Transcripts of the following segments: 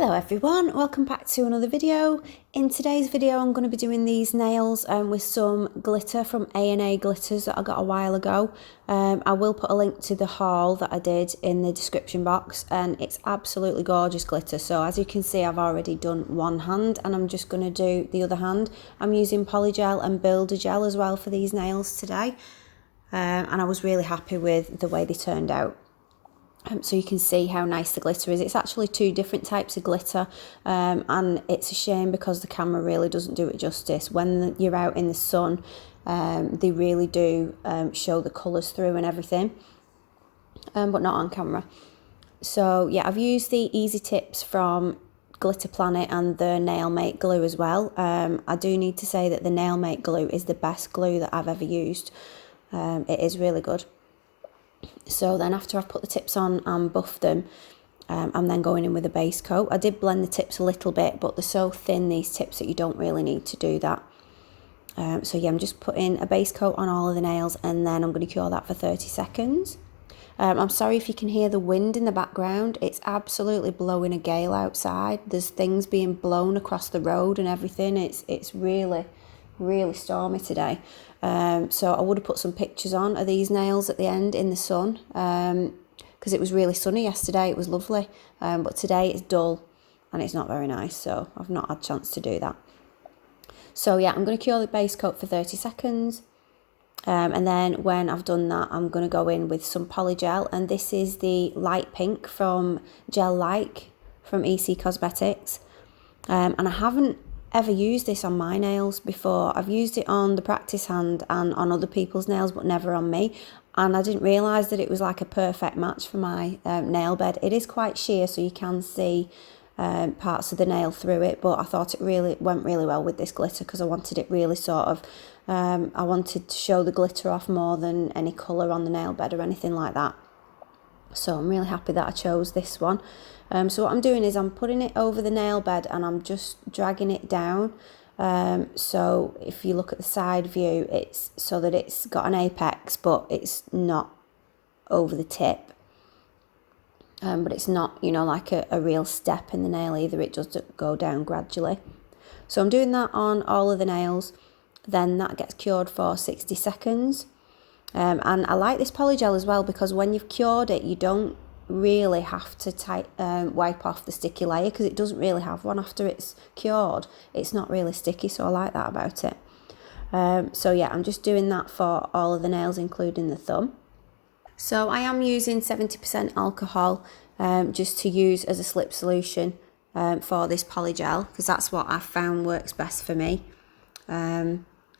Hello everyone, welcome back to another video. In today's video I'm going to be doing these nails with some glitter from A&A Glitters that I got a while ago. I will put a link to the haul that I did in the description box, and it's absolutely gorgeous glitter. So as you can see, I've already done one hand and I'm just going to do the other hand. I'm using polygel and builder gel as well for these nails today, and I was really happy with the way they turned out. So you can see how nice the glitter is. It's actually two different types of glitter, and it's a shame because the camera really doesn't do it justice. When you're out in the sun, they really do show the colours through and everything, but not on camera. So yeah, I've used the Easy Tips from Glitter Planet and the Nail Mate glue as well. I do need to say that the Nail Mate glue is the best glue that I've ever used. It is really good. So then after I've put the tips on and buffed them, I'm then going in with a base coat. I did blend the tips a little bit, but they're so thin, these tips, that you don't really need to do that. So yeah, I'm just putting a base coat on all of the nails, and then I'm going to cure that for 30 seconds. I'm sorry if you can hear the wind in the background. It's absolutely blowing a gale outside. There's things being blown across the road and everything. It's really stormy today. So I would have put some pictures on of these nails at the end in the sun, because it was really sunny yesterday. It was lovely, but today it's dull and it's not very nice, so I've not had a chance to do that. So yeah, I'm going to cure the base coat for 30 seconds, and then when I've done that, I'm going to go in with some polygel, and this is the light pink from Gel Like from EC Cosmetics, and I haven't ever used this on my nails before. I've used it on the practice hand and on other people's nails, but never on me, and I didn't realise that it was like a perfect match for my nail bed. It is quite sheer, so you can see parts of the nail through it, but I thought it really went really well with this glitter because I wanted it really sort of, I wanted to show the glitter off more than any colour on the nail bed or anything like that. So I'm really happy that I chose this one. So what I'm doing is I'm putting it over the nail bed and I'm just dragging it down. So if you look at the side view, it's so that it's got an apex, but it's not over the tip. But it's not, you know, like a real step in the nail either. It does go down gradually. So I'm doing that on all of the nails. Then that gets cured for 60 seconds. And I like this polygel as well because when you've cured it, you don't really have to wipe off the sticky layer because it doesn't really have one after it's cured. It's not really sticky, so I like that about it. So yeah, I'm just doing that for all of the nails, including the thumb. So I am using 70% alcohol just to use as a slip solution for this polygel because that's what I've found works best for me.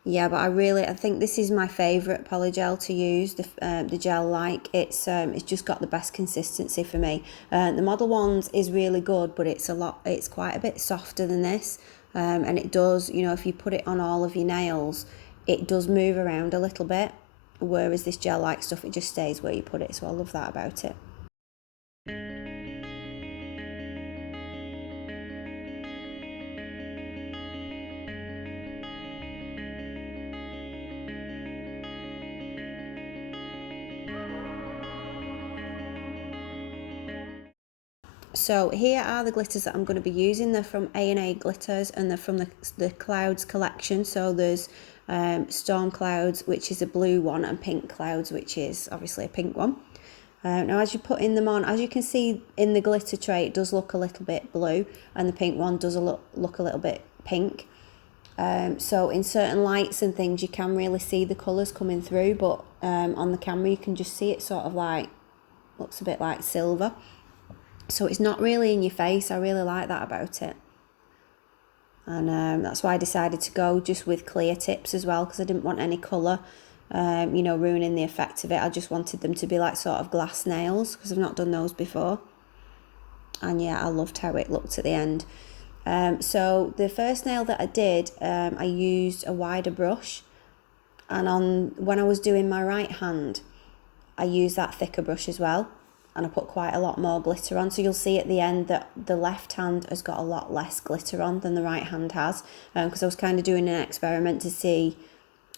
Yeah, but I think this is my favourite polygel to use, the Gel Like. It's just got the best consistency for me. The Model Ones is really good, but it's quite a bit softer than this. And it does, you know, if you put it on all of your nails, it does move around a little bit. Whereas this Gel Like stuff, it just stays where you put it. So I love that about it. So here are the glitters that I'm going to be using. They're from A&A Glitters and they're from the Clouds collection. So there's Storm Clouds, which is a blue one, and Pink Clouds, which is obviously a pink one. Now as you're putting them on, as you can see in the glitter tray, it does look a little bit blue and the pink one does look a little bit pink. So in certain lights and things you can really see the colours coming through, but on the camera you can just see it sort of like, looks a bit like silver. So it's not really in your face. I really like that about it. And that's why I decided to go just with clear tips as well, because I didn't want any colour, you know, ruining the effect of it. I just wanted them to be like sort of glass nails, because I've not done those before. And yeah, I loved how it looked at the end. So the first nail that I did, I used a wider brush. And when I was doing my right hand, I used that thicker brush as well. And I put quite a lot more glitter on. So you'll see at the end that the left hand has got a lot less glitter on than the right hand has. Because I was kind of doing an experiment to see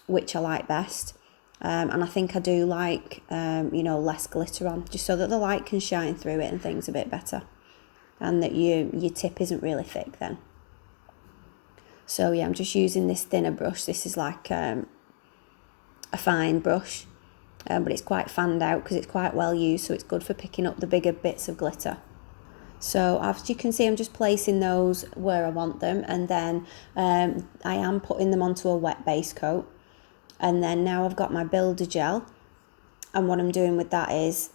which I like best. And I think I do like, you know, less glitter on, just so that the light can shine through it and things a bit better. and that your tip isn't really thick then. So yeah, I'm just using this thinner brush. This is like a fine brush, but it's quite fanned out because it's quite well used, so it's good for picking up the bigger bits of glitter. So as you can see, I'm just placing those where I want them, and then I am putting them onto a wet base coat. And then now I've got my builder gel, and what I'm doing with that is,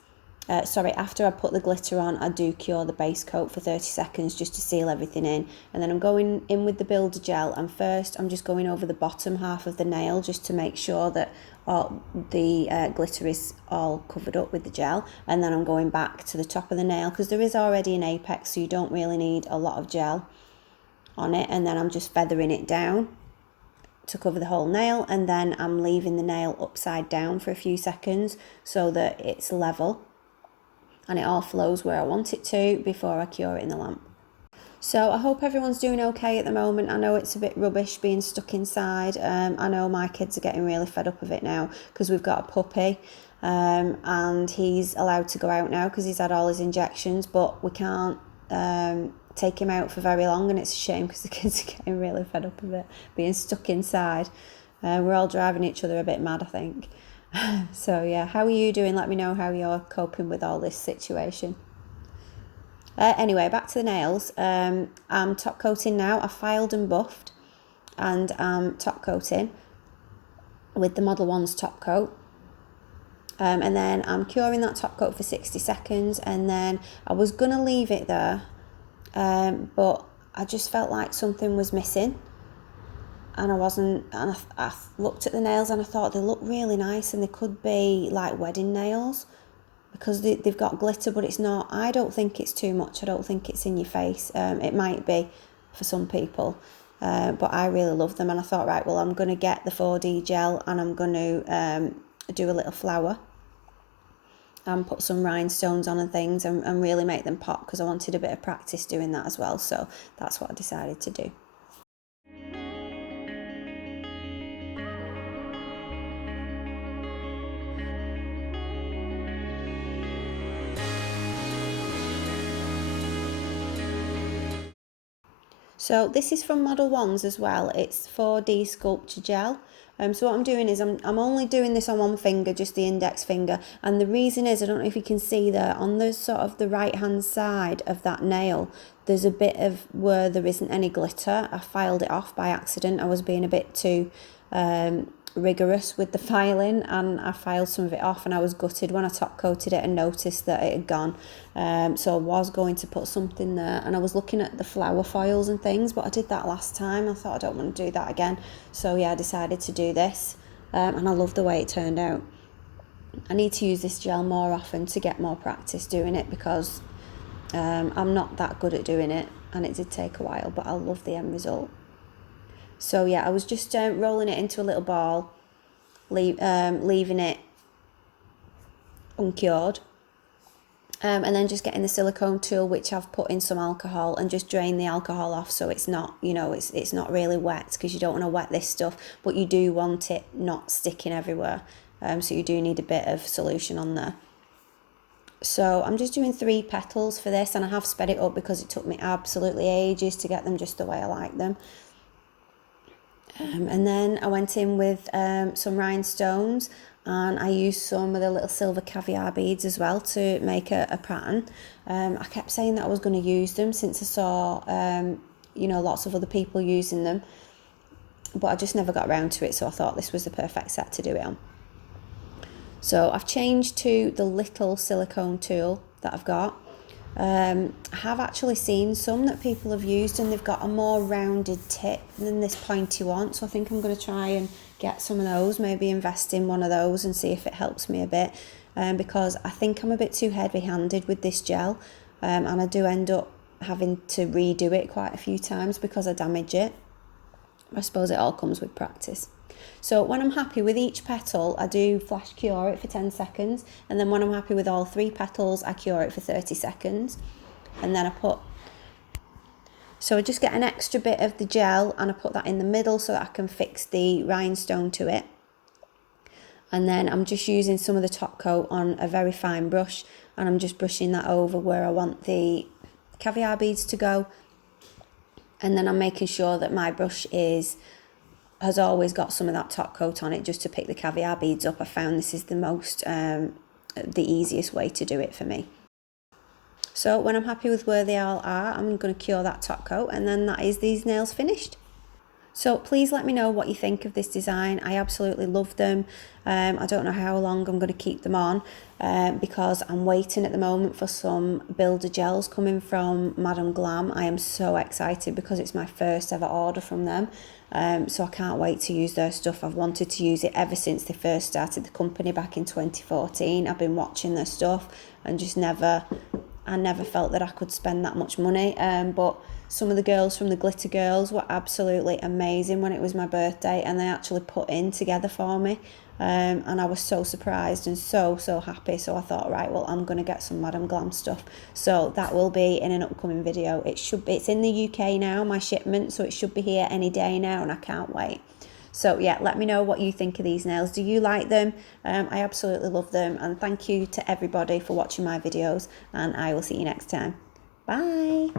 after I put the glitter on, I do cure the base coat for 30 seconds just to seal everything in. And then I'm going in with the builder gel, and first I'm just going over the bottom half of the nail just to make sure that the glitter is all covered up with the gel. And then I'm going back to the top of the nail because there is already an apex, so you don't really need a lot of gel on it. And then I'm just feathering it down to cover the whole nail, and then I'm leaving the nail upside down for a few seconds so that it's level and it all flows where I want it to before I cure it in the lamp. So I hope everyone's doing okay at the moment. I know it's a bit rubbish being stuck inside. I know my kids are getting really fed up of it now because we've got a puppy, and he's allowed to go out now because he's had all his injections, but we can't take him out for very long, and it's a shame because the kids are getting really fed up of it being stuck inside. We're all driving each other a bit mad, I think. So yeah, how are you doing? Let me know how you're coping with all this situation. Anyway, back to the nails. I'm top coating now. I filed and buffed, and I'm top coating with the Model 1's top coat. And then I'm curing that top coat for 60 seconds, and then I was going to leave it there, but I just felt like something was missing. And I wasn't, and I looked at the nails and I thought they look really nice, and they could be like wedding nails because they've got glitter, but it's not, I don't think it's too much. I don't think it's in your face. It might be for some people, but I really love them. And I thought, right, well, I'm going to get the 4D gel, and I'm going to do a little flower and put some rhinestones on and things, and really make them pop, because I wanted a bit of practice doing that as well. So that's what I decided to do. So this is from Model 1's as well. It's 4D Sculpture Gel. So what I'm doing is I'm only doing this on one finger, just the index finger. And the reason is, I don't know if you can see there, on the sort of the right hand side of that nail, there's a bit of where there isn't any glitter. I filed it off by accident. I was being a bit too rigorous with the filing, and I filed some of it off, and I was gutted when I top coated it and noticed that it had gone. So I was going to put something there, and I was looking at the flower foils and things, but I did that last time. I thought I don't want to do that again, so yeah, I decided to do this, and I love the way it turned out. I need to use this gel more often to get more practice doing it, because I'm not that good at doing it, and it did take a while, but I love the end result. So yeah, I was just rolling it into a little ball, leaving it uncured, and then just getting the silicone tool, which I've put in some alcohol, and just drain the alcohol off so it's not, it's not really wet, because you don't want to wet this stuff, but you do want it not sticking everywhere, so you do need a bit of solution on there. So I'm just doing 3 petals for this, and I have sped it up because it took me absolutely ages to get them just the way I like them. And then I went in with some rhinestones, and I used some of the little silver caviar beads as well to make a pattern. I kept saying that I was going to use them since I saw lots of other people using them, but I just never got around to it, so I thought this was the perfect set to do it on. So I've changed to the little silicone tool that I've got. I have actually seen some that people have used, and they've got a more rounded tip than this pointy one, so I think I'm going to try and get some of those, maybe invest in one of those and see if it helps me a bit, because I think I'm a bit too heavy-handed with this gel, and I do end up having to redo it quite a few times because I damage it. I suppose it all comes with practice. So when I'm happy with each petal, I do flash cure it for 10 seconds. And then when I'm happy with all 3 petals, I cure it for 30 seconds. And then so I just get an extra bit of the gel, and I put that in the middle so that I can fix the rhinestone to it. And then I'm just using some of the top coat on a very fine brush, and I'm just brushing that over where I want the caviar beads to go. And then I'm making sure that my brush has always got some of that top coat on it, just to pick the caviar beads up. I found this is the easiest way to do it for me. So when I'm happy with where they all are, I'm going to cure that top coat, and then that is these nails finished. So please let me know what you think of this design. I absolutely love them. I don't know how long I'm going to keep them on because I'm waiting at the moment for some builder gels coming from Madam Glam. I am so excited because it's my first ever order from them. So I can't wait to use their stuff. I've wanted to use it ever since they first started the company back in 2014. I've been watching their stuff and just I never felt that I could spend that much money. But some of the girls from the Glitter Girls were absolutely amazing when it was my birthday, and they actually put in together for me. And I was so surprised and so happy. So I thought, right, well, I'm going to get some Madam Glam stuff. So that will be in an upcoming video. It's in the UK now, my shipment, so it should be here any day now, and I can't wait. So yeah, let me know what you think of these nails. Do you like them? I absolutely love them. And thank you to everybody for watching my videos, and I will see you next time. Bye.